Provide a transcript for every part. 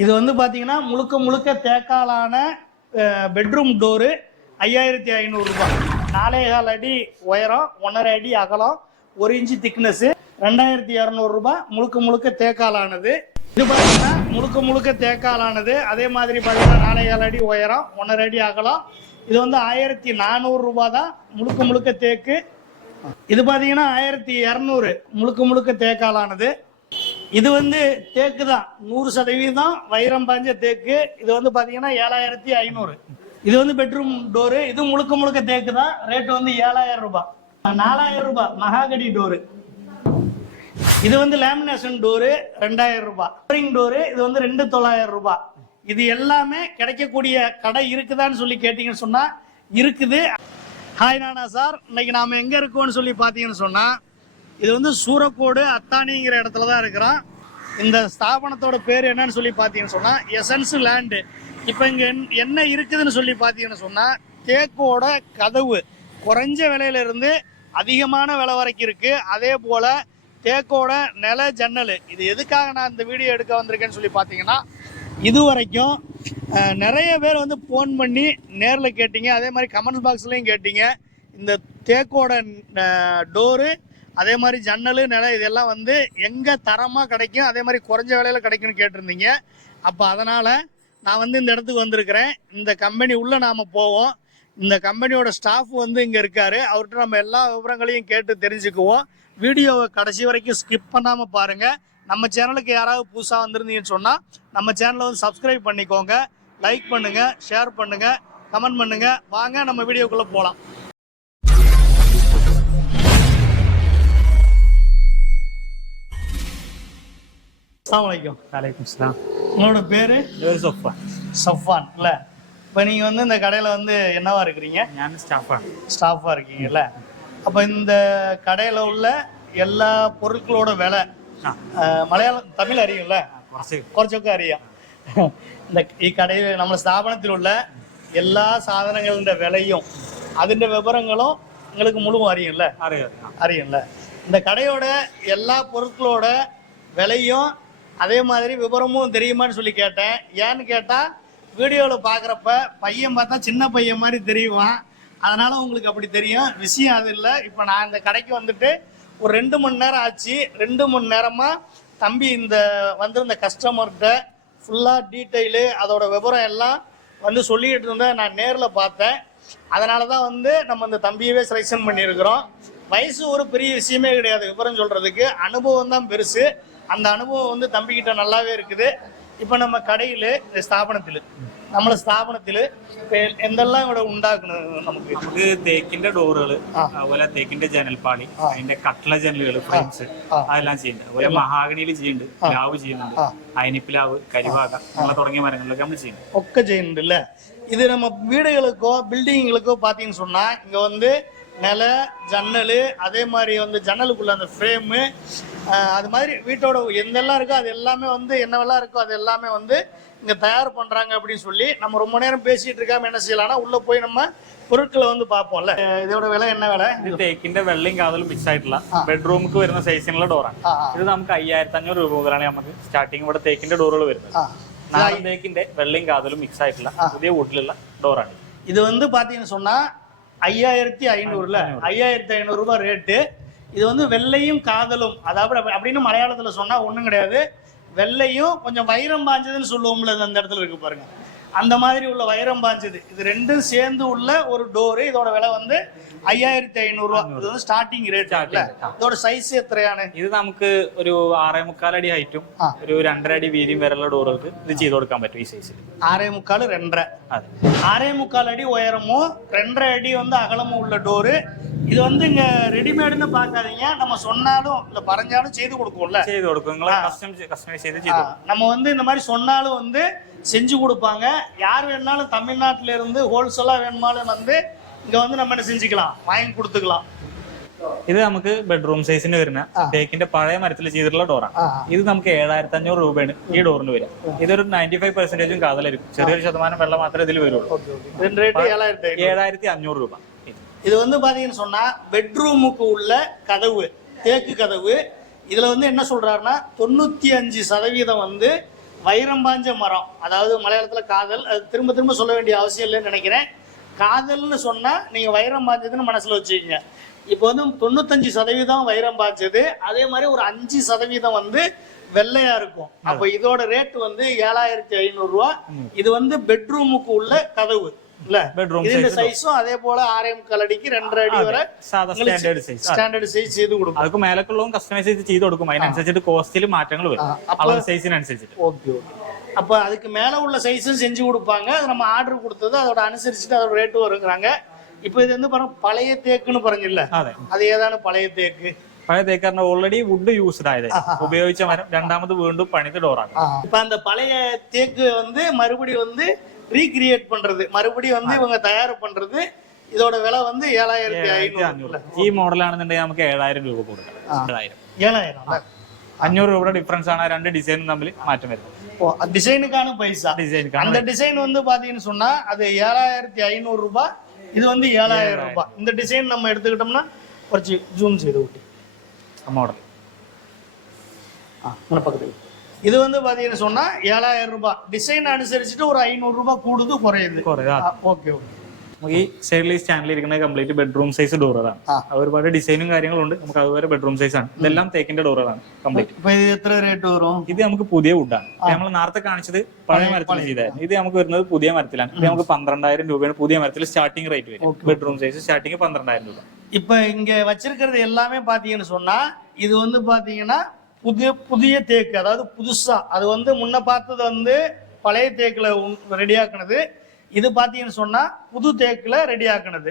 இது வந்து பார்த்தீங்கன்னா முழுக்க முழுக்க தேக்காலான பெட்ரூம் டோரு ஐயாயிரத்தி ஐநூறுரூபா நாலே கால் அடி உயரம் ஒன்றரை அடி அகலம் ஒரு இன்ச்சு திக்னஸ்ஸு ரெண்டாயிரத்தி இரநூறுபா முழுக்க முழுக்க தேக்காலானது. இது பார்த்தீங்கன்னா முழுக்க முழுக்க தேக்காலானது. அதே மாதிரி பார்த்தீங்கன்னா நாலே கால் அடி உயரம் ஒன்றரை அடி அகலம். இது வந்து ஆயிரத்தி நானூறுரூபா தான் முழுக்க முழுக்க தேக்கு. இது பார்த்தீங்கன்னா ஆயிரத்தி இரநூறு முழுக்க முழுக்க தேக்காலானது. இது வந்து தேக்கு தான். நூறு சதவீதம் வைரம் பாஞ்ச தேக்கு. இது வந்து பார்த்தீங்கன்னா ஏழாயிரத்தி ஐநூறு. இது வந்து பெட்ரூம் டோரு. இது முழுக்க முழுக்க தேக்கு தான். ரேட் வந்து ஏழாயிரம் ரூபாய். நாலாயிரம் ரூபாய். Mahogany door. இது வந்து லேமினேஷன் டோரு ரெண்டாயிரம் ரூபாய். ஸ்ப்ரிங் டோரு இது வந்து ரெண்டு தொள்ளாயிரம் ரூபாய். இது எல்லாமே கிடைக்கக்கூடிய கடை இருக்குதான்னு சொல்லி கேட்டீங்கன்னு சொன்னா இருக்குது. ஹாய் நானா சார். இன்னைக்கு நாம எங்க இருக்கோம்னு சொல்லி பார்த்தீங்கன்னு சொன்னா இது வந்து சூரக்கோடு அத்தானிங்கிற இடத்துல தான் இருக்கிறோம் இந்த ஸ்தாபனத்தோட பேர் என்னன்னு சொல்லி பார்த்தீங்கன்னு சொன்னால் எசன்ஸ் லேண்டு இப்போ இங்கே என்ன- இருக்குதுன்னு சொல்லி பார்த்தீங்கன்னு சொன்னால் தேக்கோட கதவு குறைஞ்ச விலையிலிருந்து அதிகமான விலை வரைக்கும் இருக்குது அதே போல் தேக்கோட நில ஜன்னல் இது எதுக்காக நான் இந்த வீடியோ எடுக்க வந்திருக்கேன்னு சொல்லி பார்த்தீங்கன்னா இது வரைக்கும் நிறைய பேர் வந்து ஃபோன் பண்ணி நேரில் கேட்டீங்க. அதே மாதிரி கமெண்ட் பாக்ஸ்லேயும் கேட்டீங்க. இந்த தேக்கோட டோரு அதே மாதிரி ஜன்னல் நிலை இதெல்லாம் வந்து எங்கே தரமாக கிடைக்கும் அதே மாதிரி குறைஞ்ச விலையில் கிடைக்கும்னு கேட்டிருந்தீங்க. அப்போ அதனால் நான் வந்து இந்த இடத்துக்கு வந்திருக்கிறேன். இந்த கம்பெனி உள்ளே நாம் போவோம். இந்த கம்பெனியோட ஸ்டாஃப் வந்து இங்கே இருக்காரு. அவர்கிட்ட நம்ம எல்லா விவரங்களையும் கேட்டு தெரிஞ்சுக்குவோம். வீடியோவை கடைசி வரைக்கும் ஸ்கிப் பண்ணாமல் பாருங்கள் நம்ம சேனலுக்கு யாராவது புதுசாக வந்திருந்தீங்கன்னு சொன்னால் நம்ம சேனலை வந்து சப்ஸ்கிரைப் பண்ணிக்கோங்க. லைக் பண்ணுங்கள் ஷேர் பண்ணுங்கள் கமெண்ட் பண்ணுங்கள் வாங்க நம்ம வீடியோக்குள்ளே போகலாம் அலாமலைக்கும் வலைக்கும் உங்களோட பேர்? பேர் சஃபான் சஃபான் இல்லை? இப்போ நீங்கள் வந்து இந்த கடையில் வந்து என்னவா இருக்கிறீங்க? நான் ஸ்டாஃபாக ஸ்டாஃபாக இருக்கீங்கல்ல. அப்போ இந்த கடையில் உள்ள எல்லா பொருட்களோட விலை மலையாளம் தமிழ் அறியும்ல? குறைச்சொக்க அறியும். இந்த கடையில் நம்ம ஸ்தாபனத்தில் உள்ள எல்லா சாதனங்களின் விலையும் அதன் விவரங்களும் எங்களுக்கு മുഴുവൻ അറിയുമല്ലേ അറിയാം അറിയുമല്ലേ இந்த கடையோட எல்லா பொருட்களோட விலையும் அதே மாதிரி விவரமும் தெரியுமான்னு சொல்லி கேட்டேன். ஏன்னு கேட்டால் வீடியோவில் பார்க்குறப்ப பையன் பார்த்தா சின்ன பையன் மாதிரி தெரியுவான். அதனால் உங்களுக்கு அப்படி தெரியும். விஷயம் அது இல்லை. இப்போ நான் இந்த கடைக்கு வந்துட்டு ஒரு ரெண்டு மணி நேரம் ஆச்சு. ரெண்டு மணி நேரமாக தம்பி இந்த வந்திருந்த கஸ்டமர்கிட்ட ஃபுல்லாக டீட்டெயிலு அதோட விவரம் எல்லாம் வந்து சொல்லிக்கிட்டு இருந்தேன் நான் நேரில் பார்த்தேன். அதனால தான் வந்து நம்ம இந்த தம்பியவே செலெக்ஷன் பண்ணியிருக்கிறோம். வயசு ஒரு பெரிய விஷயமே கிடையாது. விவரம் சொல்கிறதுக்கு அனுபவம் தான் பெருசு. அந்த அனுபவம் வந்து தம்பிக்கிட்ட நல்லாவே இருக்குது இப்போ நம்ம கடையில் இந்த ஸ்தாபனத்தில் നമ്മളെ സ്ഥാപനത്തിൽ എന്തെല്ലാം ഇവിടെ ഉണ്ടാക്കുന്നത് നമുക്ക് നമുക്ക് തേക്കിന്റെ ഡോറുകള് ആ. അതുപോലെ തേക്കിന്റെ ജനൽപ്പാളി ആ. അതിന്റെ കട്ടള ജനലുകൾ ഫ്രെയിംസ് ആ. അതെല്ലാം ചെയ്യുന്നുണ്ട് അതുപോലെ മഹാഗണിയിൽ ചെയ്യുന്നുണ്ട് പ്ലാവ് ചെയ്യുന്നുണ്ട് ആ. അയനിപ്പിലാവ് കരിവാക അങ്ങനെ തുടങ്ങിയ മരങ്ങളിലൊക്കെ നമ്മൾ ചെയ്യുന്നുണ്ട് ஒக்க செய்யணும் இல்ல இது நம்ம வீடுகளுக்கோ பில்டிங்களுக்கோ பார்த்தீங்கன்னு சொன்னா இங்க வந்து நில ஜன்னல் அதே மாதிரி வந்து ஜன்னலுக்குள்ள அந்த ஃப்ரேமு அது மாதிரி வீட்டோட எந்தெல்லாம் இருக்கோ அது எல்லாமே வந்து என்னவெல்லாம் இருக்கோ அது எல்லாமே வந்து இங்க தயார் பண்றாங்க அப்படின்னு சொல்லி நம்ம ரொம்ப நேரம் பேசிட்டு இருக்காம என்ன செய்யலாம்னா உள்ள போய் நம்ம பொருட்களை வந்து பார்ப்போம்ல அஹ் இதோட விலை என்ன விலை ഇത് തേക്കിന്റെ വെള്ളയും കാതലും മിക്സ് ആയിട്ടുള്ള ബെഡ്റൂമുക്ക് വരുന്ന സൈസിനുള്ള ഡോറാണ് ആ ആ ഇത് നമുക്ക് അയ്യായിരത്തി അഞ്ഞൂറ് രൂപ മുതലാണ് നമുക്ക് സ്റ്റാർട്ടിങ് ഇവിടെ തേക്കിന്റെ ഡോറുകൾ വരുന്നത് ആ നാടൻ തേക്കിന്റെ വെള്ളയും കാതലും മിക്സ് ആയിട്ടുള്ള പുതിയ വുഡിലുള്ള ഡോറാണ് இது வந்து பார்த்தீங்கன்னு சொன்னா ஐயாயிரத்தி ஐநூறுல. ஐயாயிரத்தி ஐநூறு ரூபாய் ரேட்டு இது வந்து வெள்ளையும் காதலும். அதாவது அப்ப- அப்படின்னு மலையாளத்துல சொன்னா ஒண்ணும் கிடையாது. வெள்ளையும் கொஞ்சம் வைரம் பாஞ்சதுன்னு சொல்லுவோம்ல அந்த இடத்துல இருக்கு பாருங்க. அந்த மாதிரி உள்ள வைரம் பாஞ்சது இது ரெண்டும் சேர்ந்து உள்ள ஒரு டோரு இதோட விலை வந்து ஐயாயிரத்தி ஐநூறுரூவா இது வந்து ஸ்டார்டிங் ரேட் இல்ல இதோட சைஸ் എത്രയാണ് ഇത് നമുക്ക് ഒരു ആറേ മുക്കാൽ അടി ഹൈറ്റും ആ. ഒരു രണ്ടര അടി വീതിയും വരെയുള്ള ഡോറുകൾക്ക് ഇത് ചെയ്ത് കൊടുക്കാൻ പറ്റും ഈ സൈസിൽ ஆறே முக்கால் ரெண்டரை അതെ ஆறே முக்கால் அடி உயரமும் ரெண்டரை அடி வந்து அகலமும் உள்ள டோரு இது வந்து இங்க ரெடிமேடுன்னு பார்க்காதீங்க நம்ம சொன்னாலும் இல்ல பறஞ்சாலும் செய்து கொடுக்கும்ல ചെയ്ത് കൊടുക്കും നിങ്ങൾ കസ്റ്റം കസ്റ്റമൈസ് ചെയ്ത് ചെയ്ത് ஆ, நம்ம வந்து இந்த மாதிரி சொன்னாலும் வந்து செஞ்சு கொடுப்பாங்க யார் வேணாலும் தமிழ்நாட்டுல இருந்து ஹோல்சேலா வேணுமாலும் வந்து இங்க வந்து நம்ம என்ன செஞ்சுக்கலாம் வாங்கி கொடுத்துக்கலாம் ഇത് നമുക്ക് ബെഡ്റൂം സൈസിന് വരുന്ന തേക്കിന്റെ പഴയ മരത്തിൽ ചെയ്തിട്ടുള്ള ഡോറാണ് ആ, ഇത് നമുക്ക് ഏഴായിരത്തി അഞ്ഞൂറ് രൂപയാണ് ഈ ഡോറിന് വരിക ഇതൊരു നയൻറ്റി ഫൈവ് പെർസെന്റേജും കാതലായിരിക്കും ചെറിയൊരു ശതമാനം വെള്ളം മാത്രമേ ഇതിൽ വരുള്ളൂ ஓகே ஓகே ரெண்டு ரேட்டு ஏழாயிரத்தி ஐநூறு ഏഴായിരത്തി അഞ്ഞൂറ് രൂപ ഇത്. இது வந்து பாத்தீங்கன்னு சொன்னா பெட்ரூமுக்கு உள்ள கதவு தேக்கு கதவு இதுல வந்து என்ன சொல்றாருன்னா தொண்ணூத்தி அஞ்சு சதவீதம் வந்து வைரம் பாஞ்ச மரம். அதாவது மலையாளத்துல காதல் அது திரும்ப திரும்ப சொல்ல வேண்டிய அவசியம் இல்லைன்னு நினைக்கிறேன். காதல்னு சொன்னா நீங்க வைரம் பாஞ்சதுன்னு மனசுல வச்சுக்கோங்க. இப்போ வந்து தொண்ணூத்தஞ்சு சதவீதம் வைரம் பாய்ச்சது அதே மாதிரி ஒரு அஞ்சு சதவீதம் வந்து வெள்ளையா இருக்கும். அப்ப இதோட ரேட் வந்து ஏழாயிரத்தி ஐநூறு ரூபா. இது வந்து பெட்ரூமுக்கு உள்ள கதவு. இல்ல பெட்ரூம் இது இந்த சைஸும் அதே போல ஆறேம் கலடிக்கு ரெண்டரை அடி வரை സാധാ സ്റ്റാൻഡേർഡ് സൈസ് ஸ்டாண்டர்ட் சைஸ் ചെയ്ത് കൊടുക്കും അതൊക്കെ മേലക്കുള്ളതും കസ്റ്റമൈസ് ചെയ്ത് ചെയ്ത് കൊടുക്കും അതിനനുസരിച്ചിട്ട് കോസ്റ്റിൽ മാറ്റങ്ങൾ വരും അപ്പൊ- അളവ് സൈസിനനുസരിച്ചിട്ട് ஓகே ஓகே அப்ப அதுக்கு மேல உள்ள சைஸும் செஞ்சு கொடுப்பாங்க அது நம்ம ஆர்டர் கொடுத்தது அதோட அனுசரிச்சுட்டு அதோட ரேட்டு வருங்கிறாங்க இப்போ இது வந்து பாருங்க பழைய தேக்குன்னு പറഞ്ഞില്ല അതെ அது ഏതാണ് പഴയ തേക്ക് പഴയ തേക്കാറിന് ഓൾറെഡി വുഡ് യൂസ്ഡ് ആയത് ഉപയോഗിച്ച മരം രണ്ടാമത് വീണ്ടും പണിത് ഡോറാണ് இப்ப அந்த பழைய தேக்கு வந்து மறுபடியும் வந்து ரீக்ரியேட் பண்றது மறுபடியும் வந்து இவங்க தயார் பண்றது இதோட விலை வந்து ஏழாயிரத்தி ஐநூறு അഞ്ഞൂറ് ഈ മോഡലാണെന്നുണ്ടെങ്കിൽ നമുക്ക് ഏഴായിരം രൂപ കൊടുക്കാം ഏഴായിരം ஏழாயிரம் இல்ல? അഞ്ഞൂറ് രൂപയുടെ ഡിഫറൻസ് ആണ് ആ രണ്ട് ഡിസൈനും തമ്മിൽ മാറ്റം വരുന്നത് ஓ டிசைனுக்கான பைசா ഡിസൈൻ அந்த டிசைன் வந்து பாத்தீங்கன்னு சொன்னா அது ஏழாயிரத்தி ஐநூறு ரூபாய் இது வந்து ஏழாயிரம் ரூபாய் இந்த டிசைன் நம்ம எடுத்துக்கிட்டோம்னா குறைச்சி ஜூம் செய்து விட்டு മോഡൽ ஆ பக்கத்துல இது வந்து பாத்தீங்கன்னு சொன்னா ஏழாயிரம் ரூபாய் டிசைன் அனுசரிச்சுட்டு ஒரு ஐநூறு ரூபாய் கூடுது குறையுது കുറെ ஓகே ഓക്കെ നമുക്ക് ഈ സൈഡിൽ ഈ സ്റ്റാൻഡിൽ ഇരിക്കുന്ന കംപ്ലീറ്റ് ബെഡ്റൂം സൈസ് ഡോറുകളാണ് ആ. ഒരുപാട് ഡിസൈനും കാര്യങ്ങളും ഉണ്ട് നമുക്ക് അതുവരെ ബെഡ്റൂം സൈസ് ആണ് ഇതെല്ലാം തേക്കിന്റെ ഡോറുകളാണ് കംപ്ലീറ്റ് இப்போ இது எத்தனை ரேட் வரும் ഇത് നമുക്ക് പുതിയ വുഡാണ് നമ്മൾ നേരത്തെ കാണിച്ചത് പഴയ മരത്തിൽ ചെയ്തായിരുന്നു ഇത് നമുക്ക് വരുന്നത് പുതിയ മരത്തിലാണ് ഇത് നമുക്ക് പന്ത്രണ്ടായിരം രൂപയാണ് പുതിയ മരത്തിൽ സ്റ്റാർട്ടിംഗ് റേറ്റ് വരും ബെഡ്റൂം സൈസ് സ്റ്റാർട്ടിങ് പന്ത്രണ്ടായിരം രൂപ இப்போ இங்க வச்சிருக்கிறது எல்லாமே பாத்தீங்கன்னு சொன்னா இது வந்து பாத்தீங்கன்னா புதிய புதிய தேக்கு அதாவது புதுசாக அது வந்து முன்ன பார்த்தது வந்து பழைய தேக்கில் ரெடியாக்குனது. இது பார்த்தீங்கன்னு சொன்னால் புது தேக்கில் ரெடியாக்குனது.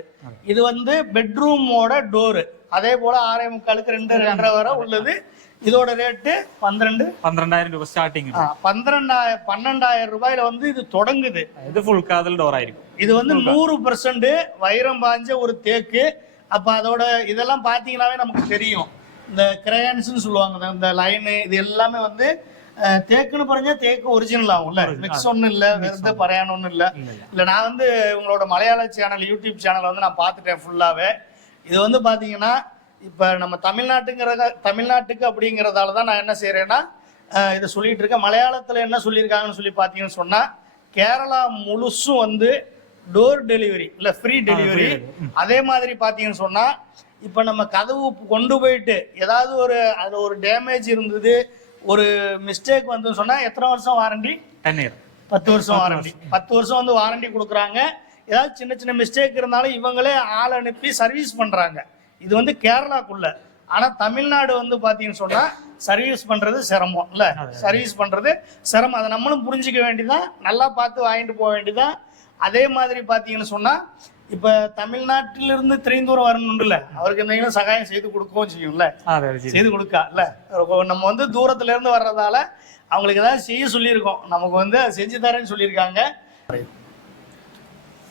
இது வந்து பெட்ரூமோட டோரு. அதே போல் ஆறே முக்காலுக்கு ரெண்டு ரெண்டரை வரை உள்ளது. இதோட ரேட்டு பன்னிரெண்டு. பன்னிரெண்டாயிரம் ரூபாய் ஸ்டார்டிங் பன்னிரெண்டாயிரம் பன்னெண்டாயிரம் ரூபாயில வந்து இது தொடங்குது. இது ஃபுல் காதல் டோர் ஆயிருக்கும் இது வந்து நூறு பெர்சன்ட் வைரம் பாஞ்ச ஒரு தேக்கு. அப்போ அதோட இதெல்லாம் பார்த்தீங்கன்னாவே நமக்கு தெரியும். இந்த கிரையான்ஸ்னு சொல்லுவாங்க இந்த- லைனு இது எல்லாமே வந்து தேக்குன்னு பறஞ்சா தேக்கு ஒரிஜினல் ஆகும்ல. மிக்ஸ் ஒன்றும் இல்லை வெறுத பறையான ஒன்றும் இல்லை. இல்லை நான் வந்து உங்களோட மலையாள சேனல் யூடியூப் சேனல் வந்து நான் பார்த்துட்டேன் ஃபுல்லாகவே இது வந்து பார்த்தீங்கன்னா இப்போ நம்ம தமிழ்நாட்டுங்கிற தமிழ்நாட்டுக்கு அப்படிங்கிறதால தான் நான் என்ன செய்கிறேன்னா இதை சொல்லிட்டு இருக்கேன். மலையாளத்தில் என்ன சொல்லியிருக்காங்கன்னு சொல்லி பார்த்தீங்கன்னு சொன்னால் கேரளா முழுசும் வந்து டோர் டெலிவரி இல்லை ஃப்ரீ டெலிவரி அதே மாதிரி பார்த்தீங்கன்னு சொன்னால் இப்போ நம்ம கதவு கொண்டு போயிட்டு ஏதாவது ஒரு அது ஒரு டேமேஜ் இருந்தது ஒரு மிஸ்டேக் வந்து சொன்னால் எத்தனை வருஷம் வாரண்டி டென் பத்து வருஷம் வாரண்டி பத்து வருஷம் வந்து வாரண்டி கொடுக்குறாங்க. ஏதாவது சின்ன சின்ன மிஸ்டேக் இருந்தாலும் இவங்களே ஆள் அனுப்பி சர்வீஸ் பண்ணுறாங்க இது வந்து கேரளாக்குள்ள. ஆனால் தமிழ்நாடு வந்து பார்த்தீங்கன்னு சொன்னால் சர்வீஸ் பண்ணுறது சிரமம் இல்லை? சர்வீஸ் பண்ணுறது சிரமம். அதை நம்மளும் புரிஞ்சிக்க வேண்டியதான் நல்லா பார்த்து வாங்கிட்டு போக வேண்டியதான் அதே மாதிரி பார்த்தீங்கன்னு சொன்னால் இப்ப தமிழ்நாட்டிலிருந்து திரைந்தூரம் வரணும்ல அவருக்கு എന്തെങ്കിലും சகாயம் செய்து கொடுக்கவும் செய்யும்ல അതെ അതെ ശരി செய்து கொடுக்கா இல்ல நம்ம வந்து தூரத்துல இருந்து வர்றதால அவங்களுக்கு ஏதாவது செய்ய சொல்லியிருக்கோம் நமக்கு வந்து அது செஞ்சு தரேன்னு சொல்லியிருக்காங்க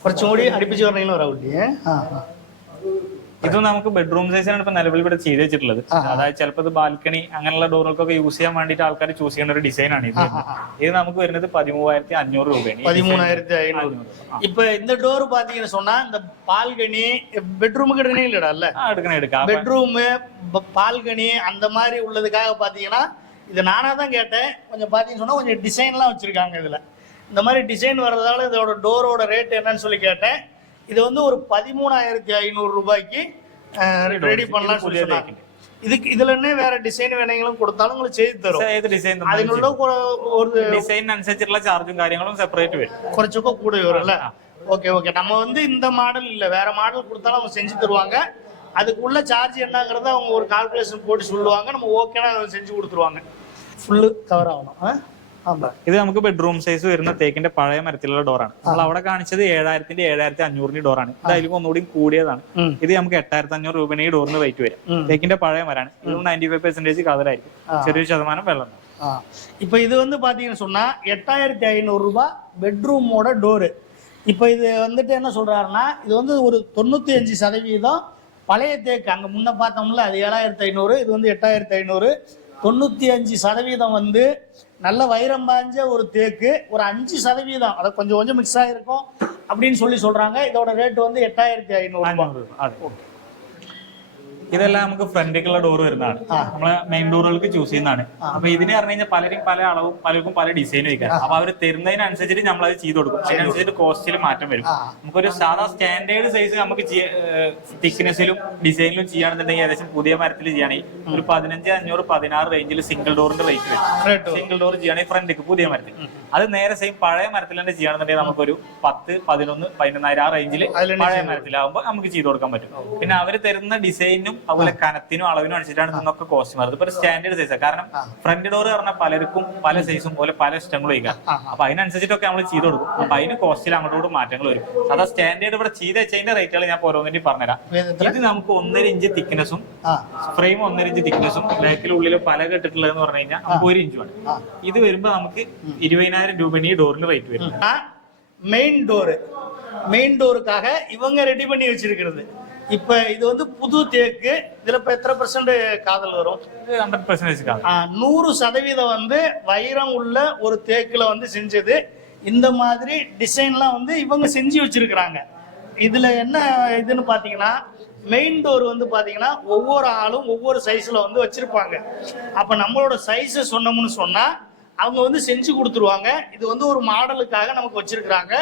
കുറച്ചും കൂടി അടുപ്പിച്ച് പറഞ്ഞെങ്കിലും വരാം കുട്ടി ഇത് നമുക്ക് ബെഡ്റൂം സൈസിനാണ് ഇപ്പൊ നിലവിൽ ഇവിടെ ചെയ്ത് വെച്ചിട്ടുള്ളത് അതായത് ചിലപ്പോൾ ഇത് ബാൽക്കണി അങ്ങനെയുള്ള ഡോറുകൾക്കൊക്കെ യൂസ് ചെയ്യാൻ വേണ്ടിയിട്ട് ആൾക്കാർ ചൂസ് ചെയ്യുന്ന ഒരു ഡിസൈൻ ആണ് ഇത് ഇത് നമുക്ക് വരുന്നത് പതിമൂവായിരത്തി അഞ്ഞൂറ് രൂപയാണ് ഈ பதிமூணாயிரத்தி ஐநூறு இப்ப இந்த டோர் பாத்தீங்கன்னு சொன்னா இந்த பால்கனி பெட்ரூமுக்கு இடையே இல்லடா இல்ல ആ, എടുക്കണേ എടുക്കാം பெட்ரூமு பால்கனி அந்த மாதிரி உள்ளதுக்காக பாத்தீங்கன்னா இது நானா தான் கேட்டேன் கொஞ்சம் பாத்தீங்கன்னு சொன்னா கொஞ்சம் டிசைன்லாம் வச்சிருக்காங்க இதுல இந்த மாதிரி டிசைன் வர்றதால இதோட டோரோட ரேட் என்னன்னு சொல்லி கேட்டேன் இது வந்து ஒரு பதிமூணாயிரத்தி ஐநூறு ரூபாய்க்கு ரெடி பண்ணலாம்னு சொல்லி சொன்னாங்க இதுக்கு இதுல என்ன வேற டிசைன் வேணுங்களும் கொடுத்தாலும் உங்களுக்கு செய்து தரும் ഏത് ഡിസൈൻ അതിനുള്ള ഒരു- ஒரு ഡിസൈനിനനുസരിച്ചുള്ള ചാർജും കാര്യങ്ങളും സെപ്പറേറ്റ് വരും குறைச்சக்கோ கூட வரும்ல ஓகே ஓகே நம்ம வந்து இந்த மாடல் இல்ல வேற மாடல் கொடுத்தாலும் அவங்க செஞ்சு தருவாங்க அதுக்குள்ள சார்ஜ் என்னங்கிறத அவங்க ஒரு கால்குலேஷன் போட்டு சொல்லுவாங்க நம்ம ஓகேனா செஞ்சு கொடுத்துருவாங்க ஃபுல்லு கவர் ஆகணும் ஆ? ஆமா ഇത് നമുക്ക് ബെഡ്റൂം സൈസ് വരുന്ന തേക്കിന്റെ പഴയ മരത്തിലുള്ള ഡോറാണ് നമ്മൾ അവിടെ കാണിച്ചത് ഏഴായിരത്തിന്റെ ഏഴായിരത്തി അഞ്ഞൂറിന്റെ ഡോറാണ് ഇത് അതിലേക്ക് ഒന്നുകൂടി കൂടിയതാണ് ഉം. ഇത് നമുക്ക് എട്ടായിരത്തി അഞ്ഞൂറ് രൂപയാണ് ഈ ഡോറിന് റേറ്റ് വരും ഉം. തേക്കിന്റെ പഴയ മരാണ് ഇത് നയൻറ്റി ഫൈവ് പെർസെന്റേജ് കതലായിരിക്കും ചെറിയൊരു ശതമാനം വെള്ളം ഉണ്ടാവും. ஆ இப்போ இது வந்து பார்த்தீங்கன்னு சொன்னா எட்டாயிரத்தி ஐநூறு ரூபாய் பெட்ரூமோட டோரு இப்போ இது வந்துட்டு என்ன சொல்றாருன்னா இது வந்து ஒரு தொண்ணூத்தி அஞ்சு சதவீதம் பழைய தேக்கு அங்க முன்ன பார்த்தோம்ல அது ஏழாயிரத்தி ஐநூறு இது வந்து எட்டாயிரத்தி ஐநூறு தொண்ணூத்தி அஞ்சு சதவீதம் வந்து நல்ல வைரம் பாஞ்ச ஒரு தேக்கு ஒரு அஞ்சு சதவீதம். அதை கொஞ்சம் கொஞ்சம் மிக்ஸ் ஆகிருக்கும் அப்படின்னு சொல்லி சொல்றாங்க. இதோட ரேட் வந்து எட்டாயிரத்தி ஐநூறு ஓகே ഇതെല്ലാം നമുക്ക് ഫ്രണ്ടിലേക്കുള്ള ഡോർ വരുന്നതാണ്. നമ്മളെ മെയിൻ ഡോറുകൾക്ക് ചൂസ് ചെയ്യുന്നതാണ്. അപ്പൊ ഇതിന് പറഞ്ഞു കഴിഞ്ഞാൽ പലരും പല അളവും പലർക്കും പല ഡിസൈനും വയ്ക്കാം. അപ്പൊ അവർ തരുന്നതിനനുസരിച്ചിട്ട് നമ്മൾ അത് ചെയ്ത് കൊടുക്കും. അതിനനുസരിച്ചിട്ട് കോസ്റ്റിൽ മാറ്റം വരും. നമുക്കൊരു സാധാ സ്റ്റാൻഡേർഡ് സൈസ് നമുക്ക് തിക്നെസ്സിലും ഡിസൈനിലും ചെയ്യാണെന്നുണ്ടെങ്കിൽ ഏകദേശം പുതിയ മരത്തിൽ ചെയ്യുകയാണെങ്കിൽ ഒരു പതിനഞ്ച് അഞ്ഞൂറ് പതിനാറ് റേഞ്ചിൽ സിംഗിൾ ഡോറിന്റെ റേറ്റ് വരും. സിംഗിൾ ഡോർ ചെയ്യുകയാണെങ്കിൽ ഫ്രണ്ടിക്ക് പുതിയ മരത്തിൽ അത് നേരെ സെയിം പഴയ മരത്തിൽ തന്നെ ചെയ്യുകയാണെന്നുണ്ടെങ്കിൽ നമുക്കൊരു പത്ത് പതിനൊന്ന് പതിനൊന്നായിരം ആ റേഞ്ചിൽ പഴയ മരത്തിലാവുമ്പോൾ നമുക്ക് ചെയ്ത് കൊടുക്കാൻ പറ്റും. പിന്നെ അവർ തരുന്ന ഡിസൈനും അതുപോലെ കനത്തിനും അളവിനും അനുസരിച്ചാണ് നിന്നൊക്കെ കോസ്റ്റ് മാറുന്നത് ഇപ്പൊ സ്റ്റാൻഡേർഡ് സൈസ് കാരണം ഫ്രണ്ട് ഡോർ പറഞ്ഞാൽ പലർക്കും പല സൈസും പോലെ പല ഇഷ്ടങ്ങളും വയ്ക്കാം അപ്പൊ അതിനനുസരിച്ചിട്ടൊക്കെ നമ്മൾ ചെയ്ത് കൊടുക്കും അപ്പൊ അതിന് കോസ്റ്റിൽ അങ്ങോട്ടും മാറ്റങ്ങൾ വരും അതാ സ്റ്റാൻഡേർഡ് ഇവിടെ ചെയ്ത് വെച്ചതിന്റെ റേറ്റുകൾ ഞാൻ ഓരോന്നിന്റെ പറഞ്ഞുതരാം എത്ര? ഇത് നമുക്ക് ഒന്നര ഇഞ്ച് തിക്നെസ്സും ആ ഫ്രെയിം ഒന്നര ഇഞ്ച് തിക്നെസ്സും ബാക്കിലുള്ളിൽ പല കെട്ടിട്ടുള്ളതെന്ന് പറഞ്ഞു കഴിഞ്ഞാൽ നമുക്ക് ഒരു ഇഞ്ചുമാണ് ഇത് വരുമ്പോ നമുക്ക് ഇരുപതിനായിരം രൂപയാണ് ഈ ഡോറിന് റേറ്റ് വരും மெயின் டோரு மெயின் டோருக்காக இவங்க ரெடி பண்ணி வச்சிருக்கிறது இப்ப இது வந்து புது தேக்கு. இதுல இப்ப எத்தனை பெர்சன்ட் காதல் வரும்? ஹண்ட்ரட் பர்சன்டேஜ் காதல். நூறு சதவீதம் வந்து வைரம் உள்ள ஒரு தேக்குல வந்து செஞ்சது. இந்த மாதிரி டிசைன்லாம் வந்து இவங்க செஞ்சு வச்சிருக்கிறாங்க. இதுல என்ன இதுன்னு பாத்தீங்கன்னா மெயின் டோர் வந்து பாத்தீங்கன்னா ஒவ்வொரு ஆளும் ஒவ்வொரு சைஸ்ல வந்து வச்சிருப்பாங்க. அப்ப நம்மளோட சைஸ் சொன்னோம்னு சொன்னா அவங்க வந்து செஞ்சு கொடுத்துருவாங்க. இது வந்து ஒரு மாடலுக்காக நமக்கு வச்சிருக்கிறாங்க.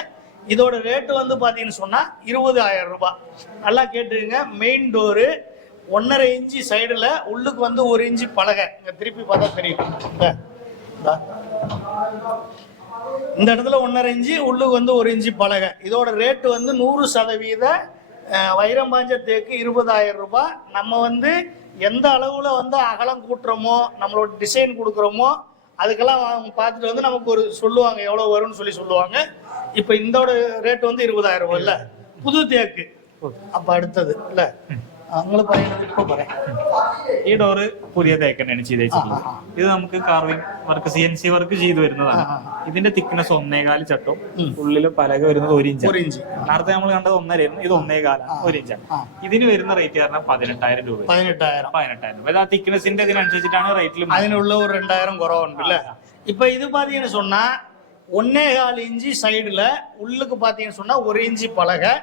இதோட ரேட்டு வந்து பார்த்தீங்கன்னு சொன்னால் இருபதாயிரம் ரூபாய். நல்லா கேட்டுருங்க மெயின் டோரு ஒன்னரை இன்ச்சு சைடில் உள்ளுக்கு வந்து ஒரு இன்ச்சு பலகை. இங்கே திருப்பி பார்த்தா தெரியும். இந்த. இடத்துல ஒன்னரை இன்ச்சு உள்ளுக்கு வந்து ஒரு இன்ச்சு பலகை. இதோட ரேட்டு வந்து நூறு சதவீத வைரம் பாஞ்ச தேக்கு இருபதாயிரம் ரூபாய். நம்ம வந்து எந்த அளவில் வந்து அகலம் கூட்டுறோமோ நம்மளோட டிசைன் கொடுக்குறோமோ அதுக்கெல்லாம் பார்த்துட்டு வந்து நமக்கு ஒரு சொல்லுவாங்க எவ்வளோ வரும்னு சொல்லி சொல்லுவாங்க. இப்போ இந்தோட ரேட் வந்து இருபதாயிரம் ரூபாய் இல்லை. புது தேக்கு. அப்போ அடுத்தது இல்லை. നിങ്ങൾ പറയുന്നത് ഇപ്പൊ പറയാം ഈ ഡോറ് പുതിയ തേക്ക് തന്നെയാണ് ചെയ്ത് വെച്ചിട്ടുള്ളത് ഇത് നമുക്ക് carving work C N C work ചെയ്തു വരുന്നതാണ് ഇതിന്റെ തിക്നെസ് ഒന്നേകാല് ചട്ടും ഉള്ളില് പലക വരുന്നത് ഒരു ഒരു ഇഞ്ചാണ് ഇഞ്ച് നേരത്തെ നമ്മൾ കണ്ടത് ഒന്നരയായിരുന്നു ഇത് ഒന്നേകാലാണ് ഒരു ഇഞ്ചാണ് ഇതിന് വരുന്ന റേറ്റ് കാരണം പതിനെട്ടായിരം രൂപ പതിനെട്ടായിരം പതിനെട്ടായിരം രൂപ ഇത് ആ തിക്നെസിന്റെ ഇതിനനുസരിച്ചിട്ടാണ് റേറ്റിൽ അതിനുള്ള ஒரு ரெண்டாயிரம் குறவுண்டு இல்ல இப்ப இது பாத்தீங்கன்னு சொன்னா ஒன்னே கால் இன்ச்சு சைடுல உள்ளுக்கு பாத்தீங்கன்னு சொன்னா ஒரு இன்ச்சு பலகை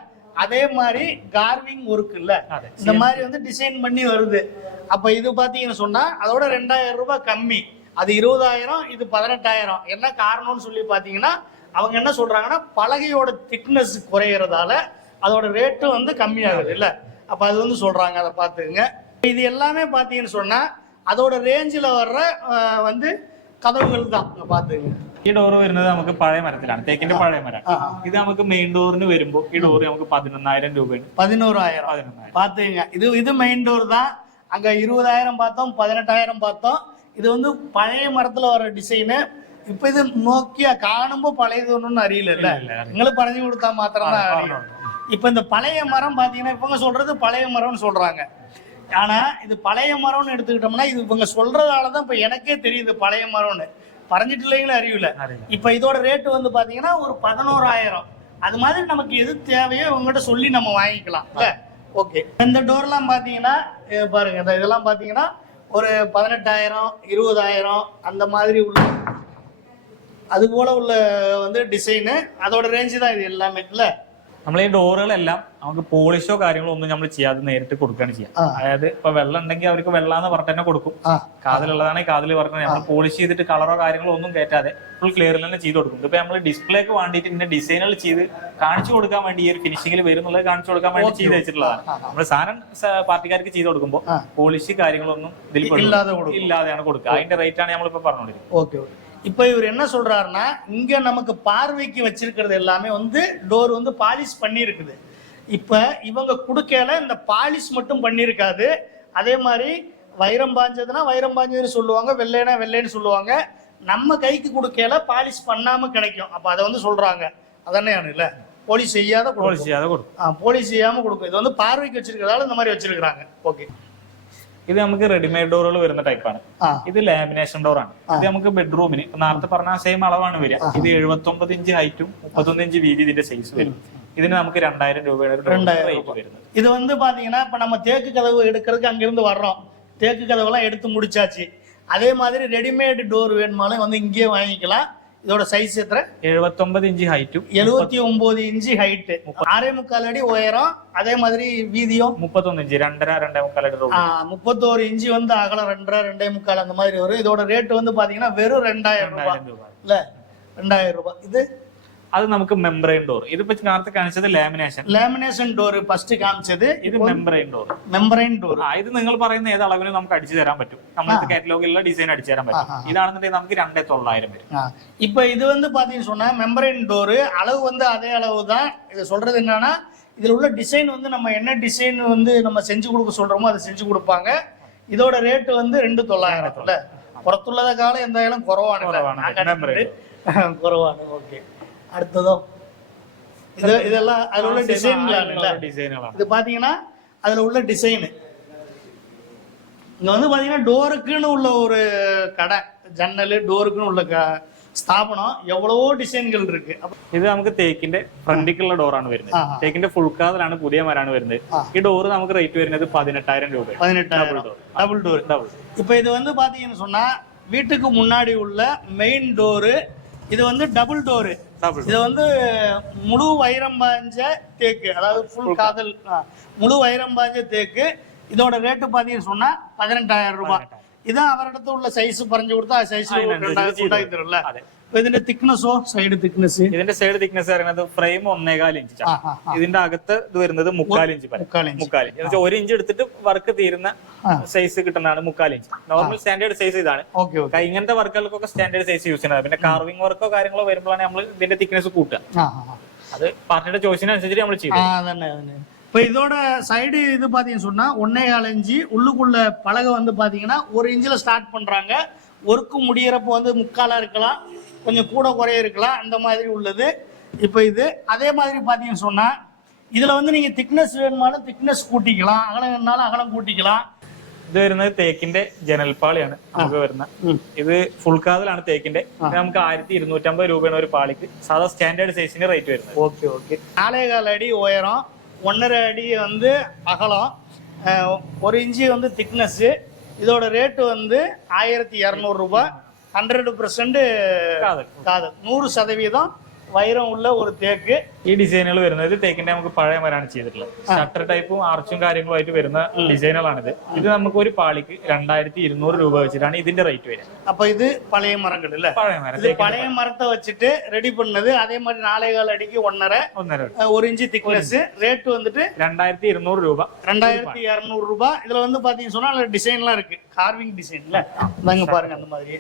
அதே மாதிரி கார்விங் ஒர்க் இல்ல. അതെ இந்த மாதிரி வந்து டிசைன் பண்ணி வருது. அப்ப இது பாத்தீங்கன்னு சொன்னா அதோட ரெண்டாயிரம் ரூபாய் கம்மி. அது இருபதாயிரம் இது பதினெட்டாயிரம். என்ன காரணம்னு சொல்லி பாத்தீங்கன்னா அவங்க என்ன சொல்றாங்கன்னா பலகையோட திக்னஸ் குறையறதால அதோட ரேட்டு வந்து கம்மியாகுது இல்ல? அப்ப அது வந்து சொல்றாங்க அதை பார்த்துக்குங்க. இது எல்லாமே பாத்தீங்கன்னு சொன்னா அதோட ரேஞ்சில் வர்ற வந்து കഥകൾ പാത്തുക ഈ ഡോർ വരുന്നത് நமக்கு பழைய മരത്തിലാണ്. തേക്കിന്റെ പഴയ മരം. ഇത് നമുക്ക് മെയിൻ ഡോറിന് വരുമ്പോൾ ഈ ഡോർ നമുക്ക് പതിനൊന്നായിരം രൂപയാണ്. பதினோராயிரம் പതിനൊന്നായിരം. பார்த்துங்க இது இது மெயின் டோர் தான் அங்க இருபதாயிரம் பார்த்தோம் பதினெட்டாயிரம் பார்த்தோம் இது வந்து பழைய மரத்துல வர டிசைனு இப்ப இது நோக்கியா காணும்போ பழையது ஒன்றுன்னு அறியல இல்ல, இல்ல. எங்களுக்கு பறஞ்சு கொடுத்தா மாத்திரம் தான் അറിയാം. இந்த பழைய மரம் பாத்தீங்கன்னா இவங்க சொல்றது பழைய மரம்னு சொல்றாங்க. ஆனா இது பழைய மரம்னு எடுத்துக்கிட்டோம்னா இது இவங்க சொல்றதாலதான் இப்ப எனக்கே தெரியுது பழைய மரம்னு. பறஞ்சிட்டு இல்லைங்களா அறிவில இப்ப இதோட ரேட்டு வந்து பாத்தீங்கன்னா ஒரு பதினோராயிரம். அது மாதிரி நமக்கு எது தேவையோ இவங்ககிட்ட சொல்லி நம்ம வாங்கிக்கலாம். ஓகே. இந்த டோர்லாம் பாத்தீங்கன்னா பாருங்க இந்த இதெல்லாம் பாத்தீங்கன்னா ஒரு பதினெட்டாயிரம் இருபதாயிரம் அந்த மாதிரி உள்ள அது போல உள்ள வந்து டிசைனு அதோட ரேஞ்சு தான் இது எல்லாமே. இல்லை? നമ്മൾ ഈ ഡോറുകളെല്ലാം നമുക്ക് പോളിഷോ കാര്യങ്ങളോ ഒന്നും നമ്മൾ ചെയ്യാതെ നേരിട്ട് കൊടുക്കുകയാണ് ചെയ്യാം. അതായത് ഇപ്പൊ വെള്ളം ഉണ്ടെങ്കിൽ അവർക്ക് വെള്ളം എന്ന് പറഞ്ഞു തന്നെ കൊടുക്കും കാതിലുള്ളതാണ് കാതിൽ പറഞ്ഞു നമ്മൾ പോളിഷ് ചെയ്തിട്ട് കളറോ കാര്യങ്ങളോ ഒന്നും കയറ്റാതെ ഫുൾ ക്ലിയറിൽ തന്നെ ചെയ്ത് കൊടുക്കും. ഇപ്പൊ നമ്മൾ ഡിസ്പ്ലേക്ക് വേണ്ടിയിട്ട് ഇതിന്റെ ഡിസൈനുകൾ ചെയ്ത് കാണിച്ചു കൊടുക്കാൻ വേണ്ടി ഈ ഒരു ഫിനിഷിംഗിൽ വരും കാണിച്ചു കൊടുക്കാൻ വേണ്ടി ചെയ്ത് വെച്ചിട്ടുള്ളതാണ്. നമ്മൾ സാധനം പാർട്ടിക്കാർക്ക് ചെയ്ത് കൊടുക്കുമ്പോൾ പോളിഷ് കാര്യങ്ങളൊന്നും ഇതിൽ ഇല്ലാതെയാണ് കൊടുക്കുക. അതിന്റെ റേറ്റ് ആണ് നമ്മളിപ്പോ പറഞ്ഞുകൊണ്ടിരിക്കുന്നത് இப்போ இவர் என்ன சொல்றாருன்னா இங்க நமக்கு பார்வைக்கு வச்சிருக்கிறது எல்லாமே வந்து டோர் வந்து பாலிஷ் பண்ணியிருக்குது. இப்போ இவங்க கொடுக்கல இந்த பாலிஷ் மட்டும் பண்ணியிருக்காது. அதே மாதிரி வைரம் பாஞ்சதுன்னா வைரம் பாஞ்சதுன்னு சொல்லுவாங்க வெள்ளைனா வெள்ளைன்னு சொல்லுவாங்க. நம்ம கைக்கு கொடுக்கல பாலிஷ் பண்ணாம கிடைக்கும். அப்போ அதை வந்து சொல்றாங்க. அதானே இல்லை போலீஸ் செய்யாத போலீஸ் செய்யாத கொடுக்கும். போலீஸ் செய்யாம கொடுக்கும். இது வந்து பார்வைக்கு வச்சிருக்கிறதால இந்த மாதிரி வச்சிருக்கிறாங்க. ஓகே. ഇത് നമുക്ക് റെഡിമെയ്ഡ് ഡോറുകൾ വരുന്ന ടൈപ്പാണ് ஆ ഇത് ലാമിനേഷൻ ഡോർ ആണ് ഇത് നമുക്ക് ബെഡ്റൂമിന് ഇപ്പൊ നേരത്തെ പറഞ്ഞ സെയിം അളവാണ് വരിക ഇത് എഴുപത്തി ഒമ്പത് ഇഞ്ച് ഹൈറ്റും മുപ്പത്തൊന്ന് ഇഞ്ച് വീതി ഇതിന്റെ സൈസ് വരും ഇതിന് നമുക്ക് രണ്ടായിരം രൂപയുടെ ഒരു രണ്ടായിരം റേറ്റ് വരുന്നത് இது வந்து பாத்தீங்கன்னா இப்ப நம்ம தேக்கு கதவு எடுக்கிறதுக்கு அங்கிருந்து வர்றோம் தேக்கு கதவெல்லாம் எடுத்து முடிச்சாச்சு அதே மாதிரி ரெடிமேடு டோர் வேணுமாலும் வந்து இங்கேயே வாங்கிக்கலாம் இதோட சைஸ் எத்தனை? எழுபத்தொன்பது இன்ச்சு ஹைட்டும் எழுபத்தி ஒன்பது இன்ச்சு ஹைட்டு ஆறே முக்கால் அடி உயரம் அதே மாதிரி வீதியும் முப்பத்தொன்னு இன்ச்சு ரெண்டரை ரெண்டே முக்கால் அடி முப்பத்தோரு இன்ச்சு வந்து அகலம் ரெண்டரை ரெண்டே முக்கால் அந்த மாதிரி வரும். இதோட ரேட் வந்து பாத்தீங்கன்னா வெறும் ரெண்டாயிரம் ரூபாய். இல்ல ரெண்டாயிரம் ரூபாய். இது അത് നമുക്ക് മെംബ്രെയിൻ ഡോർ ഇതിപ്പോ നേരത്തെ കാണിച്ചത് ലാമിനേഷൻ லேமினேஷன் ഡോർ ഫസ്റ്റ് കാണിച്ചത് ഇത് മെംബ്രെയിൻ ഡോർ മെംബ്രെയിൻ ഡോർ ആ ഇത് നിങ്ങൾ പറയുന്ന ഏത് അളവിനും നമുക്ക് അടിച്ചു തരാൻ പറ്റും. നമ്മളെ കാറ്റലോഗിലുള്ള ഡിസൈൻ അടിച്ചു തരാൻ പറ്റും. ഇതാണെന്നുണ്ടെങ്കിൽ നമുക്ക് രണ്ടേ തൊള്ളായിരം വരും. இப்போ இது வந்து பாத்தீங்கன்னா சொன்னா மெம்பரைன் டோர் அளவு வந்து அதே அளவு தான் இது சொல்றது என்னன்னா இதுல உள்ள டிசைன் வந்து நம்ம என்ன டிசைன் வந்து நம்ம செஞ்சு கொடுக்க சொல்றோமோ அதை செஞ்சு கொடுப்பாங்க இதோட ரேட் வந்து ரெண்டு தொள்ளாயிரத்துல புறத்துள்ளத காலம் எந்த காலம் குறவான குறவான ஓகே കണ്ടിട്ടുണ്ട്. Membrane. കുറവാണ് ഓക്കെ അടുത്തതോ ഇത് ഇതെല്ലാം അതിലുള്ള ഡിസൈനുകളാണ് അല്ലേ ഡിസൈനുകളാണ് இது பாத்தீங்கன்னா அதுல உள்ள டிசைனு இங்க வந்து பாத்தீங்கன்னா டோருக்குன்னு உள்ள ஒரு கடை ஜன்னல் டோருக்குன்னு உள்ள க- ஸ்தாபனம் எவ்வளவோ டிசைன்கள் இருக்கு அப்ப- ഇത് നമുക്ക് തേക്കിന്റെ ഫ്രണ്ടിക്കുള്ള ഡോറാണ് വരുന്നത് ആ, ആ. തേക്കിന്റെ ഫുൾ കാതിലാണ് പുതിയ മരാണ് വരുന്നത് ആ. ഈ ഡോറ് നമുക്ക് റേറ്റ് വരുന്നത് പതിനെട്ടായിരം രൂപ பதினெட்டாயிரம் டபுள் டோர் ഡബിൾ இப்போ இது வந்து பாத்தீங்கன்னு சொன்னா வீட்டுக்கு முன்னாடி உள்ள மெயின் டோரு இது வந்து டபுள் டோரு ഡബിൾ இது வந்து முழு வைரம் பாஞ்ச தேக்கு அதாவது ஃபுல் காதல் முழு வைரம் பாஞ்ச தேக்கு இதோட ரேட்டு பார்த்தீங்கன்னு சொன்னா பதினெட்டாயிரம் ரூபாய். இதான் அவரிடத்து உள்ள சைஸ் குறைஞ்சு கொடுத்தா சைஸ் ரெண்டாயிரத்தி தரும்ல. അപ്പൊ ഇതിന്റെ തിക്നെസ്സോ സൈഡ് തിക്നെസ് ഇതിന്റെ സൈഡ് തിക്നെസ് പറയുന്നത് ഫ്രെയിം ഒന്നേകാൽ ഇഞ്ച് ഇതിന്റെ അകത്ത് ഇത് വരുന്നത് മുക്കാൽ ഇഞ്ച് മുക്കാൽ ഇഞ്ച് ഒരു ഇഞ്ച് എടുത്തിട്ട് വർക്ക് തീരുന്ന സൈസ് കിട്ടുന്നതാണ് മുക്കാൽ ഇഞ്ച് നോർമൽ സ്റ്റാൻഡേർഡ് സൈസ് ഇതാണ് ഇങ്ങനത്തെ വർക്കുകൾക്കൊക്കെ സ്റ്റാൻഡേർഡ് സൈസ് യൂസ് ചെയ്യുന്നത് പിന്നെ കാർവിംഗ് വർക്കോ കാര്യങ്ങളോ വരുമ്പോഴാണ് നമ്മൾ ഇതിന്റെ തിക്നെസ് കൂട്ടുക അത് பார்ட்டியோட சாய்ஸ்னா அனுசரிச்சு நம்ம ഇപ്പൊ அதானே സൈഡ് ഇത് இதோட சைடு இது பார்த்தீங்கன்னு சொன்னால் ஒன்னே கால் இன்ச்சு உள்ளுக்குள்ள பலகை வந்து பார்த்தீங்கன்னா ஒரு இன்ச்சில் ஸ்டார்ட் பண்ணுறாங்க ஒர்க்கு முடியிறப்போ வந்து முக்காலாக இருக்கலாம் கொஞ்சம் கூட குறைய இருக்கலாம் அந்த மாதிரி உள்ளது இப்போ இது அதே மாதிரி பார்த்தீங்கன்னு சொன்னா இதுல வந்து நீங்க திக்னஸ் வேணுமாலும் திக்னஸ் கூட்டிக்கலாம் அகலம் வேணுனாலும் அகலம் கூட்டிக்கலாம் ഇത് വരുന്നത് തേക്കിന്റെ ജനൽപ്പാളിയാണ് നമുക്ക് വരുന്ന ഇത് ഫുൾ കാതിലാണ് തേക്കിന്റെ ഇത് നമുക്ക് ആയിരത്തി ഇരുന്നൂറ്റമ്പത് രൂപയാണ് ഒരു പാളിക്ക് സാധാ സ്റ്റാൻഡേർഡ് സൈസിന് റേറ്റ് വരുന്നത് ஓகே ஓகே நாலே கால் அடி உயரம் ஒன்றரை அடி வந்து அகலம் அஹ், ஒரு இன்ச்சு வந்து திக்னஸ்ஸு இதோட ரேட்டு வந்து ஆயிரத்தி இரநூறுபா ஹண்ட்ரட் பர்சன்ட் കാതൽ காதல் நூறு சதவீதம் வைரம் உள்ள ஒரு தேக்கு ഈ ഡിസൈനുകൾ വരുന്നത് തേക്കിന്റെ നമുക്ക് പഴയ മരാണ് ചെയ്തിട്ടുള്ളത് ഷട്ടർ ടൈപ്പും ആർച്ചും കാര്യങ്ങളുമായിട്ട് വരുന്ന ഡിസൈനുകളാണിത് ഇത് നമുക്ക് ഒരു പാളിക്ക് രണ്ടായിരത്തി ഇരുന്നൂറ് രൂപ വെച്ചിട്ടാണ് ഇതിന്റെ റേറ്റ് വരിക அப்ப இது பழைய மரங்கள் இல்ல പഴയ മരം இது பழைய மரத்தை வச்சுட்டு ரெடி பண்ணது அதே மாதிரி நாலே கால் அடிக்கு ஒன்னரை ഒന്നര அஹ், ஒரு இன்ச்சு திக்னஸ் ரேட் வந்துட்டு രണ്ടായിരത്തി ഇരുന്നൂറ് രൂപ ரெண்டாயிரத்தி இரநூறு ரூபாய் இதுல வந்து பாத்தீங்கன்னு சொன்னா அதுல டிசைன்லாம் இருக்கு கார்விங் டிசைன்ல இந்தாங்க பாருங்க அந்த மாதிரி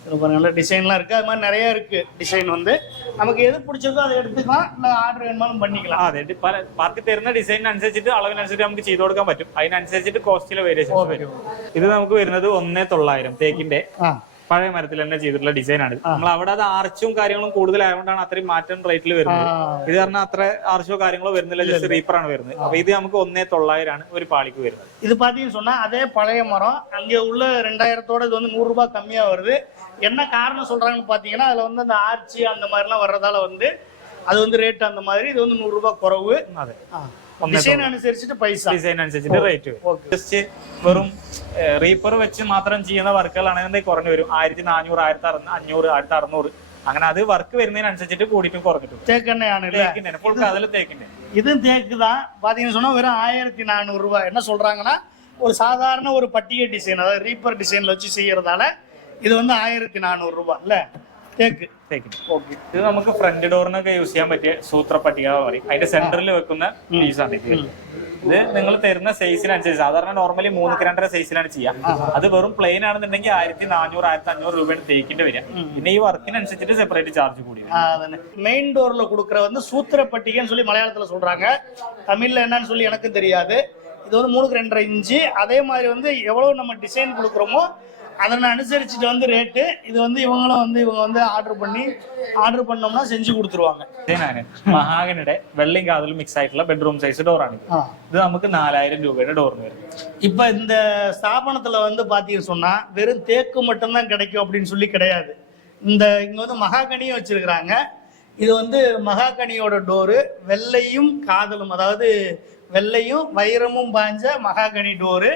இதுல பாருங்க நல்ல டிசைன்லாம் இருக்கு அது மாதிரி நிறைய இருக்கு டிசைன் வந்து நமக்கு எது பிடிச்சதோ அதை எடுத்துக்கலாம் இல்ல ஆர்டர் വേണമെങ്കിലും பண்ணிக்கலாம் അതെ ഇത് പല പാർക്ക് തരുന്ന ഡിസൈനിനനുസരിച്ചിട്ട് അളവിനനുസരിച്ച് നമുക്ക് ചെയ്ത് കൊടുക്കാൻ പറ്റും അതിനനുസരിച്ചിട്ട് കോസ്റ്റിലെ വേരിയേഷൻസ് വരും ഇത് നമുക്ക് വരുന്നത് ഒന്നേ തൊള്ളായിരം തേക്കിന്റെ ആ പഴയ മരത്തിൽ തന്നെ ചെയ്തിട്ടുള്ള ഡിസൈനാണ് നമ്മൾ അവിടെ അത് ആർച്ചും കാര്യങ്ങളും കൂടുതലായതുകൊണ്ടാണ് അത്രയും മാറ്റം റേറ്റിൽ വരുന്നത് ഇത് കാരണം അത്ര ആർച്ചോ കാര്യങ്ങളോ വരുന്നില്ല ജസ്റ്റ് റീപ്പറാണ് വരുന്നത് അപ്പൊ ഇത് നമുക്ക് ഒന്നേ തൊള്ളായിരമാണ് ഒരു പാളിക്ക് വരുന്നത് இது பாத்தீங்கன்னு சொன்னா அதே பழைய மரம் அங்கே உள்ள ரெண்டாயிரத்தோட இது வந்து நூறு ரூபாய் கம்மியா வருது என்ன காரணம் சொல்றாங்கன்னு பாத்தீங்கன்னா அதுல வந்து அந்த ஆர்ச்சி அந்த மாதிரிலாம் வர்றதால வந்து அது வந்து ரேட் அந்த மாதிரி இது வந்து நூறு ரூபாய் குறவு അതെ டிசைன் அனுசரிச்சுட்டு பைசா ഡിസൈൻ അനുസരിച്ചിട്ട് റേറ്റ് വരും ஓகே ജസ്റ്റ് വെറും റീപ്പർ വെച്ച് മാത്രം ചെയ്യുന്ന വർക്കുകളാണെങ്കിൽ കുറഞ്ഞു വരും ആയിരത്തി നാനൂറ് ആയിരത്തി അറുന്നൂറ് അഞ്ഞൂറ് ആയിരത്തി അറുന്നൂറ് അങ്ങനെ അത് വർക്ക് വരുന്നതിനനുസരിച്ചിട്ട് കൂടിയിട്ടും കുറഞ്ഞിട്ടും தேக்கெண்ணெயான இல்ல തേക്കിന്റെ ഫുൾ അതിൽ തേക്കിന്റെ இதுவும் தேக்கு தான் பார்த்தீங்கன்னு சொன்னா வெறும் ஆயிரத்தி நானூறு ரூபாய் என்ன சொல்றாங்கன்னா ஒரு சாதாரண ஒரு பட்டிகை டிசைன் அதாவது ரீப்பர் டிசைன்ல வச்சு செய்யறதால இது வந்து ஆயிரத்தி நானூறு ரூபாய் இல்ல தேக்கு തേക്കിന്റെ ഓക്കെ ഇത് നമുക്ക് ഫ്രണ്ട് ഡോറിനൊക്കെ യൂസ് ചെയ്യാൻ പറ്റിയ സൂത്ര പട്ടിക എന്ന് പറയും അതിന്റെ സെന്ററിൽ വെക്കുന്ന പീസാണ് ഇത് ഇത് നിങ്ങൾ തരുന്ന സൈസിനനുസരിച്ച് സാധാരണ നോർമലി മൂന്ന് രണ്ടര സൈസിലാണ് ചെയ്യുക അത് വെറും പ്ലെയിൻ ആണെന്നുണ്ടെങ്കിൽ ആയിരത്തി നാനൂറ് ആയിരത്തി അഞ്ഞൂറ് രൂപയാണ് തേക്കിന്റെ വരിക പിന്നെ ഈ വർക്കിനനുസരിച്ചിട്ട് സെപ്പറേറ്റ് ചാർജ് കൂടി വരും மெயின் டோர்ல கொடுக்குற வந்து சூத்திர பட்டிகைன்னு சொல்லி மலையாளத்துல சொல்றாங்க தமிழ்ல என்னன்னு சொல்லி எனக்கும் தெரியாது இது வந்து மூணுக்கு ரெண்டரை இன்ச்சு அதே மாதிரி வந்து எவ்வளவு நம்ம டிசைன் கொடுக்குறோமோ அதனை அனுசரிச்சுட்டு வந்து ரேட்டு இது வந்து இவங்களும் வந்து இவங்க வந்து ஆர்டர் பண்ணி ஆர்டர் பண்ணோம்னா செஞ்சு கொடுத்துருவாங்க ഡിസൈനാണ് മഹാഗണിയുടെ വെള്ളയും കാതലും മിക്സ് ആയിട്ടുള്ള ബെഡ്റൂം സൈസ് ഡോറാണ് ഇത്. ஆ ഇത് നമുക്ക് നാലായിരം രൂപയുടെ ഡോറിന് വരും இப்ப இந்த ஸ்தாபனத்துல வந்து பாத்தீங்கன்னு சொன்னா வெறும் தேக்கு மட்டும்தான் கிடைக்கும் அப்படின்னு சொல்லி கிடையாது இந்த இங்க வந்து மகாகனியும் வச்சிருக்கிறாங்க இது வந்து மகாகனியோட டோரு வெள்ளையும் காதலும் அதாவது வெள்ளையும் வைரமும் பாஞ்ச மகாகனி டோரு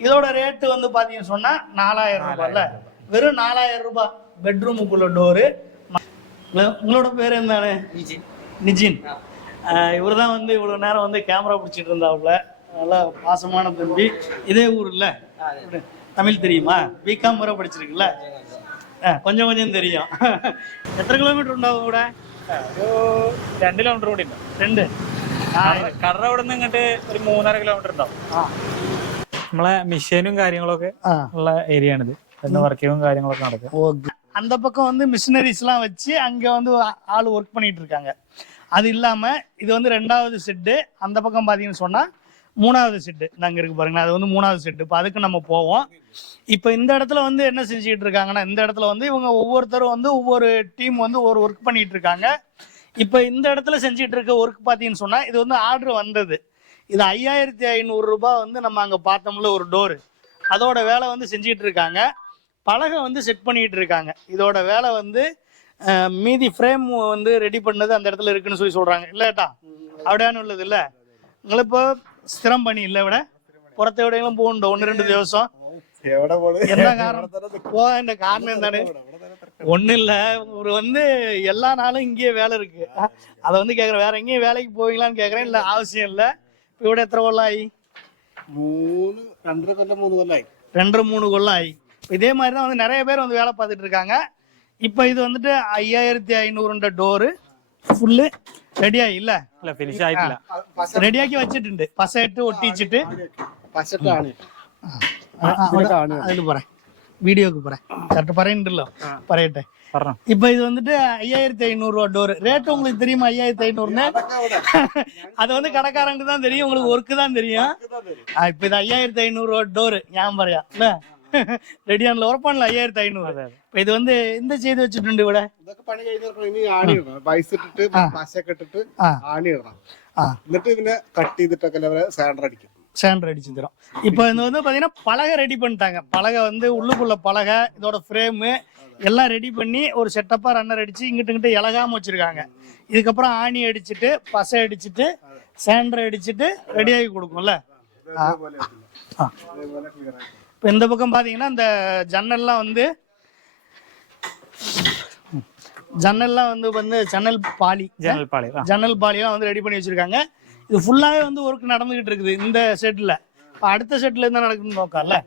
இதோட ரேட்டு வந்து பாத்தீங்கன்னு சொன்னா நாலாயிரம் ரூபாய்ல வெறும் நாலாயிரம் ரூபாய் பெட்ரூமுக்குள்ள டோரு ஹலோ உங்களோட பேர் എന്താണ് நிஜின் இவர் தான் வந்து இவ்வளோ நேரம் வந்து கேமரா பிடிச்சிட்டு இருந்தாப்புல நல்லா பாசமான தம்பி இதே ஊர்ல தமிழ் தெரியுமா பிகாம் முறை படிச்சிருக்குல்ல ஆ, கொஞ்சம் கொஞ்சம் தெரியும் എത്ര കിലോമീറ്റർ ഉണ്ടാവും ഇവിടെ ഒരു രണ്ട് കിലോമീറ്റർ കൂടി ഉണ്ട് രണ്ട് കടറ അവിടെ നിന്ന് ഇങ്ങോട്ട് ഒരു മൂന്നര കിലോമീറ്റർ ഉണ്ടാവും ആ നമ്മളെ മിഷീനും കാര്യങ്ങളൊക്കെ ആ ഉള്ള ഏരിയ ആണിത് പിന്നെ വർക്കിങ്ങും കാര്യങ്ങളൊക്കെ നടക്കുക ஓகே அந்த பக்கம் வந்து மிஷினரிஸ்லாம் வச்சு அங்கே வந்து ஆ- ஆள் ஒர்க் பண்ணிட்டு இருக்காங்க அது இல்லாமல் இது வந்து ரெண்டாவது செட்டு அந்த பக்கம் பார்த்தீங்கன்னு சொன்னால் மூணாவது செட்டு அங்கே இருக்கு பாருங்களேன் அது வந்து மூணாவது செட்டு இப்போ அதுக்கு நம்ம போவோம் இப்போ இந்த இடத்துல வந்து என்ன செஞ்சுக்கிட்டு இருக்காங்கன்னா இந்த இடத்துல வந்து இவங்க ஒவ்வொருத்தரும் வந்து ஒவ்வொரு டீம் வந்து ஒரு ஒர்க் பண்ணிட்டு இருக்காங்க இப்போ இந்த இடத்துல செஞ்சுட்டு இருக்க ஒர்க் பார்த்தீங்கன்னு சொன்னால் இது வந்து ஆர்டர் வந்தது இது ஐயாயிரத்தி ஐநூறுரூபா வந்து நம்ம அங்கே பார்த்தோம்ல ஒரு டோரு அதோட வேலை வந்து செஞ்சுட்டு இருக்காங்க பலகை வந்து செட் பண்ணிட்டு இருக்காங்க இதோட வேலை வந்து அஹ், மீதி ஃப்ரேம் வந்து ரெடி பண்ணது அந்த இடத்துல இருக்குன்னு சொல்லி சொல்றாங்க இல்லட்டா அப்படியான உள்ளது இல்ல നിങ്ങളിപ്പോ സ്ഥിരം പണി ഇല്ല ഇവിടെ പുറത്ത് എവിടെയെങ്കിലും പോകുന്നുണ്ടോ ഒന്ന് രണ്ട് ദിവസം എവിടെ പോണ് എന്താ കാരണം പോകാൻ്റെ കാരണം എന്താണ് ஒன்றும் ஒரு வந்து எல்லா நாளும் இங்கேயே வேலை இருக்கு அதை வந்து கேட்குறேன் வேற எங்கேயும் வேலைக்கு போவீங்களான்னு கேட்குறேன் இல்லை அவசியம் இல்லை இப்போ ഇവിടെ എത്ര കൊല്ലമായി മൂന്ന് രണ്ടര കൊല്ലം മൂന്ന് കൊല്ലായി ரெண்டரை மூணு கொல்லம் ஆகி இதே மாதிரி தான் வந்து நிறைய பேர் வந்து வேலை பார்த்துட்டு இருக்காங்க இப்போ இது வந்துட்டு ஐயாயிரத்தி ஐநூறுன்ற டோரு ஃபுல்லு ரெடியாகி இல்ல അല്ല ഫിനിഷ് ആയിട്ടില്ല റെഡിയാക്കി വെച്ചിട്ടുണ്ട് പസയിട്ട് ഒട്ടിച്ചിട്ട് പശട്ടാണ് അതിൽ പറയാം വീഡിയോക്ക് പറയാം കറക്റ്റ് പറയുന്നുണ്ടല്ലോ പറയട്ടെ പറഞ്ഞോ இப்போ இது வந்துட்டு ஐயாயிரத்தி ஐநூறுரூவா டோர் ரேட் உங்களுக்கு தெரியுமா ஐயாயிரத்தி ஐநூறுன்னு அது வந்து கடைக்காரங்க தான் தெரியும் உங்களுக்கு ஒர்க்கு தான் தெரியும் ആ, ഇപ്പൊ ഇത് അയ്യായിരത്തി അഞ്ഞൂറ് രൂപ ഡോറ് ഞാൻ പറയാം അല്ലേ റെഡിയാണല്ലോ ഉറപ്പാണല്ലോ അയ്യായിരത്തി അഞ്ഞൂറ് അതെ, അതെ. അപ്പൊ ഇത് വന്ന് എന്ത് ചെയ്ത് വെച്ചിട്ടുണ്ട് ഇവിടെ ഇതൊക്കെ പണി കഴിഞ്ഞപ്പോൾ ഇനി ആണി ഇടണം പൈസ ഇട്ടിട്ട് പശയൊക്കെ ഇട്ടിട്ട് ആ. ആണി ഇടണം ആ എന്നിട്ട് പിന്നെ കട്ട് ചെയ്തിട്ടൊക്കെ സാൻഡർ അടിക്കും சாண்டர் அடிச்சு தரும் இப்போ இது வந்து பாத்தீங்கன்னா பலகை ரெடி பண்ணிட்டாங்க பலகை வந்து உள்ளுக்குள்ள பலகை இதோட ஃப்ரேமு எல்லாம் ரெடி பண்ணி ஒரு செட்டப்பாக ரன்னர் அடித்து இங்கிட்டு இங்கிட்டு இலகாமல் வச்சுருக்காங்க. இதுக்கப்புறம் ஆணி அடிச்சுட்டு பசை அடிச்சுட்டு சேண்டர் அடிச்சுட்டு ரெடியாகி கொடுக்கும்ல. இப்போ இந்த பக்கம் பார்த்தீங்கன்னா இந்த ஜன்னல்லாம் வந்து ஜன்னல்லாம் வந்து வந்து ஜன்னல் பாலி. ஜன்னல் பாலி ஜன்னல் பாலிலாம் வந்து ரெடி பண்ணி வச்சுருக்காங்க. இது ஃபுல்லாகவே வந்து ஒர்க் நடந்துக்கிட்டு இருக்குது இந்த செட்டில் இப்போ அடுத்த செட்டில் என்ன நடக்குதுன்னு நோக்கம்ல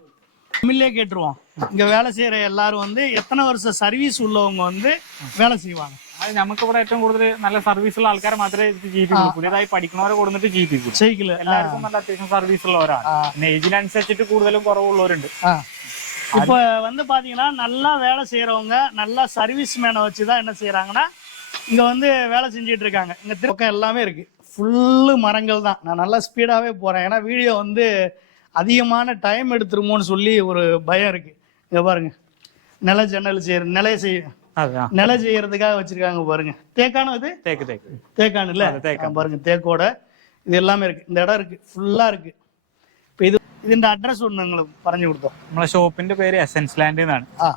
தமிழ்லே கேட்டுருவோம் இங்கே வேலை செய்கிற எல்லாரும் வந்து எத்தனை வருஷம் சர்வீஸ் உள்ளவங்க வந்து வேலை செய்வாங்க അത് നമുക്ക് ഇവിടെ ഏറ്റവും കൂടുതൽ നല്ല സർവീസ് ഉള്ള ആൾക്കാരെ മാത്രമേ ഇത് ചെയ്യിപ്പിക്കൂ പുതിയതായി പഠിക്കണവരെ കൊടുത്തിട്ട് ചെയ്യിപ്പിക്കൂ சைக்கிள் എല്ലാവർക്കും നല്ല അത്യാവശ്യം സർവീസ് ഉള്ളവരാണ് പിന്നെ ഏജിനനുസരിച്ചിട്ട് കൂടുതലും കുറവുള്ളവരുണ്ട് ஆ இப்போ வந்து பார்த்தீங்கன்னா நல்லா வேலை செய்கிறவங்க நல்லா சர்வீஸ் மேனை வச்சு தான் என்ன செய்கிறாங்கன்னா இங்கே வந்து வேலை செஞ்சுட்டு இருக்காங்க இங்கே திருப்பக்கம் எல்லாமே இருக்குது ஃபுல்லு மரங்கள் தான் நான் நல்லா ஸ்பீடாகவே போகிறேன் ஏன்னா வீடியோ வந்து அதிகமான டைம் எடுத்துருமோன்னு சொல்லி ஒரு பயம் இருக்குது இங்கே பாருங்க நில ஜன்னல் செய்ய நிலைய செய்ய അതെ ആ நிலை செய்யறதுக்காக வச்சிருக்காங்க பாருங்க தேக்கானோ இது തേക്ക് തേക്ക് தேக்கான் இல்ல அது தேக்கு. ஆ, பாருங்க தேக்கோட இது எல்லாமே இருக்கு இந்த இடம் இருக்கு ஃபுல்லா இருக்கு இப்போ இது ഇതിന്റെ അഡ്രസ് ഒന്ന് നിങ്ങൾ പറഞ്ഞു കൊടുത്തോ നമ്മളെ ഷോപ്പിന്റെ പേര് എസൻസ് ലാൻഡ് എന്നാണ് ആ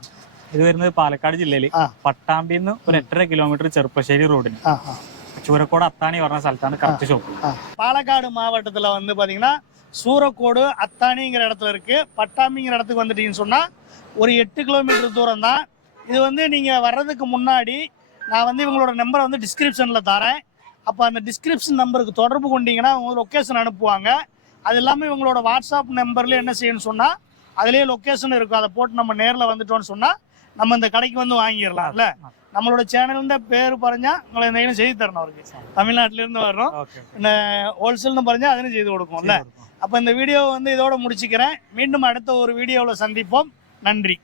ഇത് വരുന്നത് പാലക്കാട് ജില്ലയിൽ ആ. പട്ടാമ്പിന്ന് ഒരു എട്ടര കിലോമീറ്റർ ചെറുപ്പശ്ശേരി റോഡിന് ആ ആ ചൂരക്കോട് അത്താണി പറഞ്ഞ സ്ഥലത്താണ് കറക്റ്റ് ഷോപ്പ് ஆ. பாலக்காடு மாவட்டத்துல வந்து பாத்தீங்கன்னா சூரக்கோடு அத்தானிங்கிற இடத்துல இருக்குது பட்டாமிங்கிற இடத்துக்கு வந்துட்டீங்கன்னு சொன்னால் ஒரு எட்டு கிலோமீட்டர் தூரம் தான் இது வந்து நீங்கள் வர்றதுக்கு முன்னாடி நான் வந்து இவங்களோட நம்பரை வந்து டிஸ்கிரிப்ஷனில் தரேன். அப்போ அந்த டிஸ்கிரிப்ஷன் நம்பருக்கு தொடர்பு கொண்டீங்கன்னா அவங்க லொக்கேஷன் அனுப்புவாங்க. அது இல்லாமல் இவங்களோட வாட்ஸ்அப் நம்பரில் என்ன செய்யணும்னு சொன்னால் அதுலேயே லொக்கேஷன் இருக்கும். அதை போட்டு நம்ம நேரில் வந்துட்டோம்னு சொன்னால் நம்ம இந்த கடைக்கு வந்து வாங்கிடலாம்ல. நம்மளோட சேனல்ன்ற பேர் பறஞ்சா உங்களை இந்த செய்து தரணும் அவருக்கு. தமிழ்நாட்டிலேருந்து வர்றோம். ஹோல்சேல்னு பறஞ்சா அதுன்னு செய்து கொடுக்கும்ல அப்போ இந்த வீடியோ வந்து இதோட முடிச்சுக்கிறேன். மீண்டும் அடுத்த ஒரு வீடியோவில் சந்திப்போம். நன்றி.